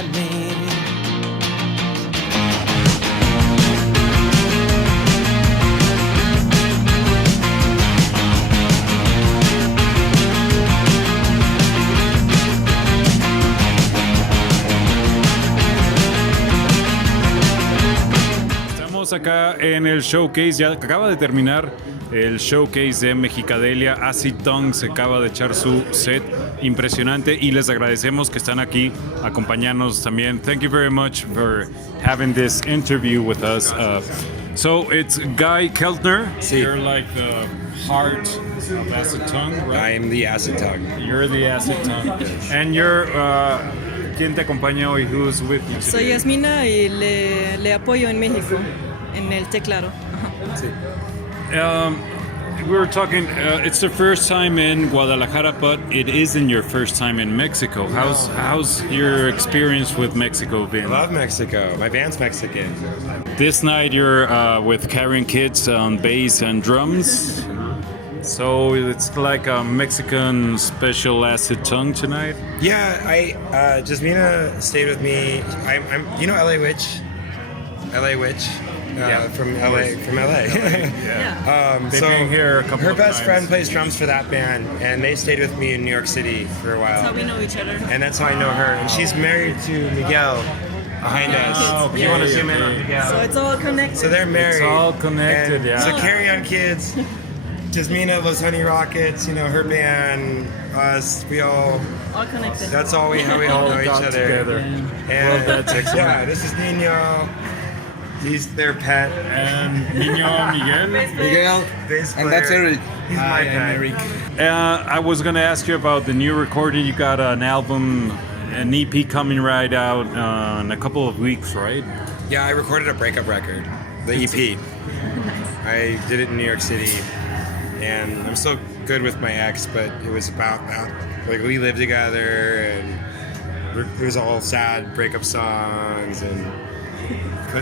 at me. Estamos acá en el showcase, ya acaba de terminar el showcase de Mexicadelia. Acid Tongue se acaba de echar su set impresionante y les agradecemos que están aquí acompañándonos también. Thank you very much for having this interview with us. So it's Guy Keltner. Sí. You're like the heart of Acid Tongue, right? I am the Acid Tongue. You're the Acid Tongue. And you're... ¿quién te acompaña hoy? Who's with you today? Soy Yasmina y le apoyo en México, en el teclado. We were talking, it's the first time in Guadalajara, but it isn't your first time in Mexico. How's your experience with Mexico I been? love Mexico. My band's Mexican. This night you're with Karen Kids on bass and drums. So it's like a Mexican special Acid Tongue tonight? Yeah, Jasmina stayed with me. I'm you know LA Witch? LA Witch? From LA. Yeah. They've been here a couple her of best times. friend plays drums for that band, and they stayed with me in New York City for a while. That's how we know each other. And that's how I know her. And she's married to Miguel behind us. okay, You want to zoom in okay. on Miguel? So it's all connected. So they're married. It's all connected, And yeah. So Carry On Kids, Jasmina, Los Honey Rockets, you know, her band, us, we all, all connected. that's all how we all know each got other. together. And Well, that's excellent. yeah, this is Nino. He's their pet. And Niño Miguel? Miguel, Bass and that's player. Eric. He's my pet. I was going to ask you about the new recording. You got an album, an EP coming right out in a couple of weeks, right? Yeah, I recorded a breakup record, the EP. I did it in New York City, and I'm still good with my ex, but it was about that. Like, we lived together, and it was all sad breakup songs, and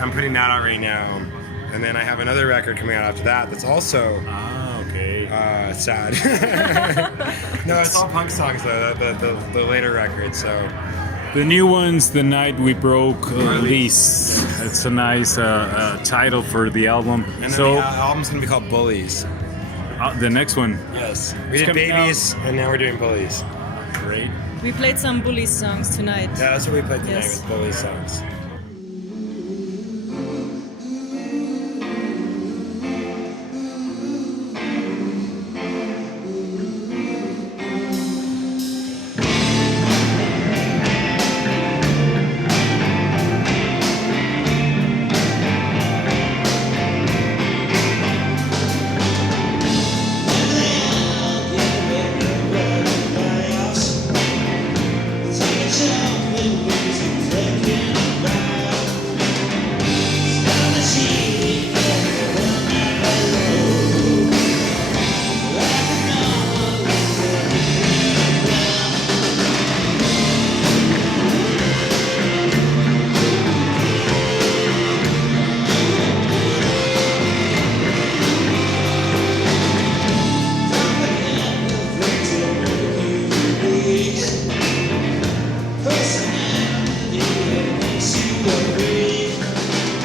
I'm putting that out right now. And then I have another record coming out after that that's also Ah, okay. sad. No, it's all punk songs, though, the later record, so... The new one's The Night We Broke Lease. It's a nice title for the album. And then So, the album's gonna be called Bullies. the next one. Yes. We It's did coming Babies, and now we're doing Bullies. Great. We played some Bully songs tonight. Yeah, that's what we played tonight Yes. with Bully songs.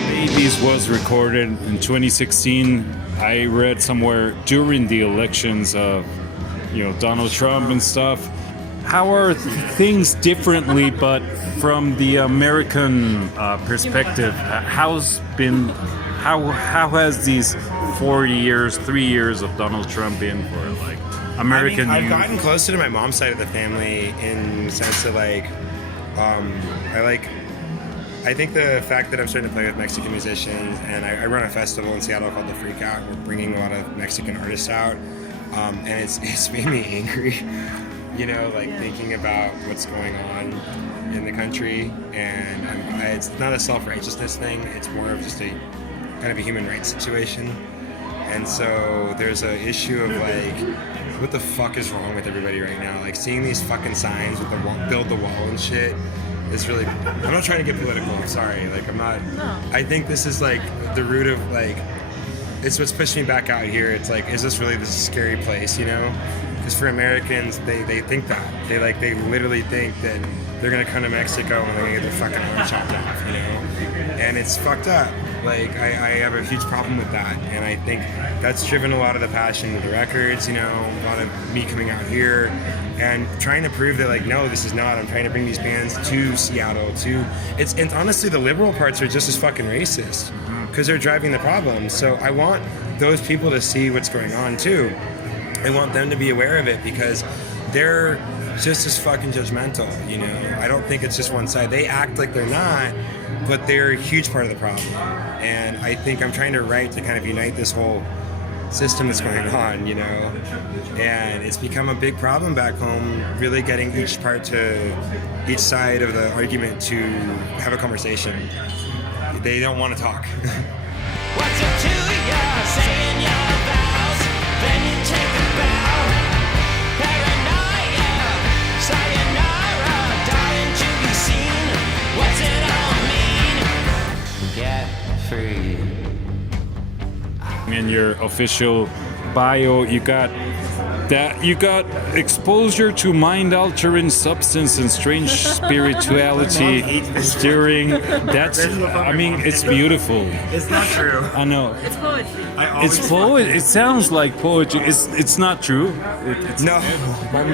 Babies was recorded in 2016. I read somewhere during the elections of, Donald Trump and stuff. How are things differently, but from the American perspective? How has these 4 years, 3 years of Donald Trump been for like American I've youth? gotten closer to my mom's side of the family in the sense that I think the fact that I'm starting to play with Mexican musicians, and I run a festival in Seattle called The Freak Out. We're bringing a lot of Mexican artists out, and it's made me angry, thinking about what's going on in the country, and it's not a self-righteousness thing. It's more of just a kind of a human rights situation. And so there's an issue of what the fuck is wrong with everybody right now? Like, seeing these fucking signs with the wall, build the wall and shit is really... I'm not trying to get political, I'm sorry. I'm not... No. I think this is, the root of, it's what's pushed me back out here. It's is this really this scary place, Because for Americans, they think that. They literally think that they're gonna come to Mexico and they're gonna get their fucking arm chopped off, you know? And it's fucked up. Like, I have a huge problem with that, and I think that's driven a lot of the passion of the records, you know, a lot of me coming out here and trying to prove that, like, no, this is not. I'm trying to bring these bands to Seattle, and honestly, the liberal parts are just as fucking racist because they're driving the problem. So I want those people to see what's going on too. I want them to be aware of it because they're just as fucking judgmental, you know. I don't think it's just one side. They act like they're not, but they're a huge part of the problem. And I think I'm trying to write to kind of unite this whole system that's going on, you know. And it's become a big problem back home, really getting each side of the argument to have a conversation. They don't want to talk. What's it to you? Saying your vows, then you take a bow. Paranoia, sayonara, dying to be seen. What's it all mean? Get free. In your official bio, you got exposure to mind-altering substance and strange spirituality during. I mean, it's beautiful. It's not true. I know. It's poetry. It's poet. It sounds like poetry. It's not true. No,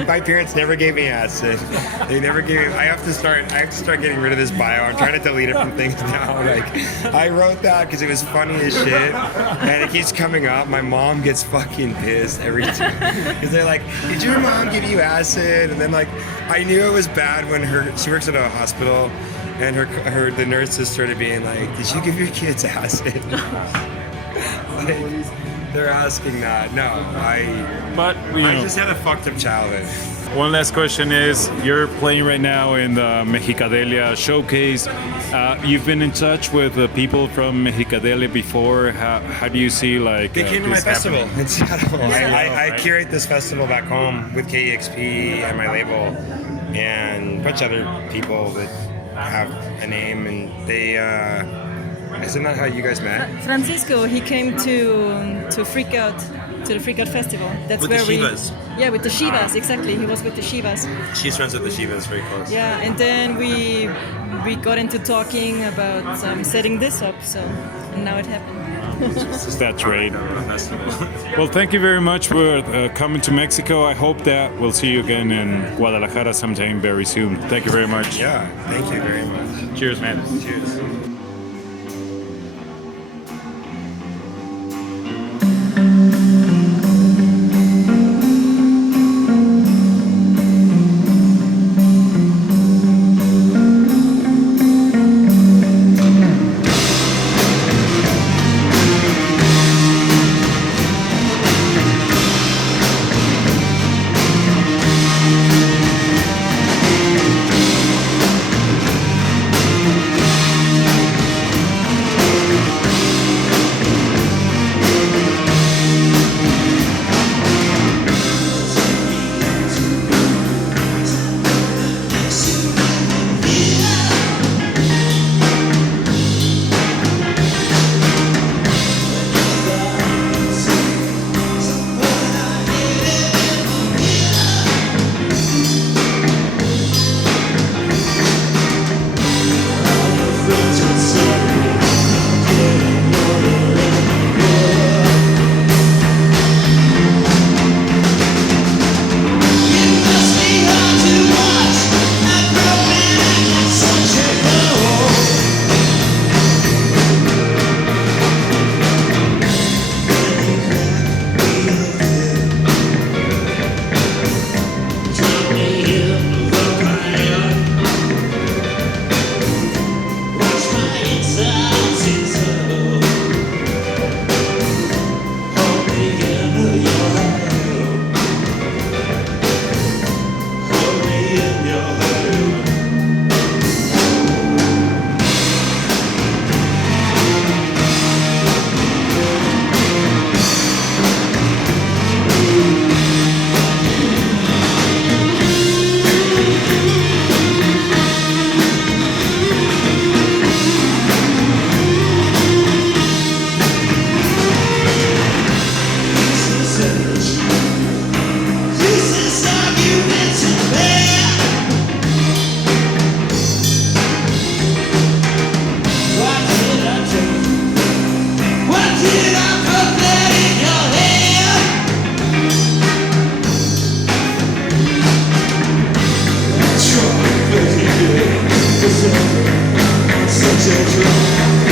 my parents never gave me acid. They never gave me. I have to start getting rid of this bio. I'm trying to delete it from things now. Like, I wrote that because it was funny as shit, and it keeps coming up. My mom gets fucking pissed every time because they're like, "Did your mom give you acid?" And then, like, I knew it was bad when she works at a hospital, and the nurses started being like, "Did you give your kids acid?" Like, they're asking that. No, I just had a fucked up childhood. One last question is, you're playing right now in the Mexicadelia showcase. You've been in touch with the people from Mexicadelia before. How do you see, like, they came to my this festival happening? in Seattle. I curate this festival back home with KEXP and my label and a bunch of other people that have a name, and they isn't that how you guys met? Francisco, he came to Freak Out, to the Freak Out Festival. That's With where the Shivas. Yeah, with the Shivas, exactly. He was with the Shivas. She's friends with the Shivas, very close. Yeah, and then we got into talking about setting this up, and now it happened. That's great. Festival. Well, thank you very much for coming to Mexico. I hope that we'll see you again in Guadalajara sometime very soon. Thank you very much. Yeah, thank you very much. Cheers, man. Cheers. children.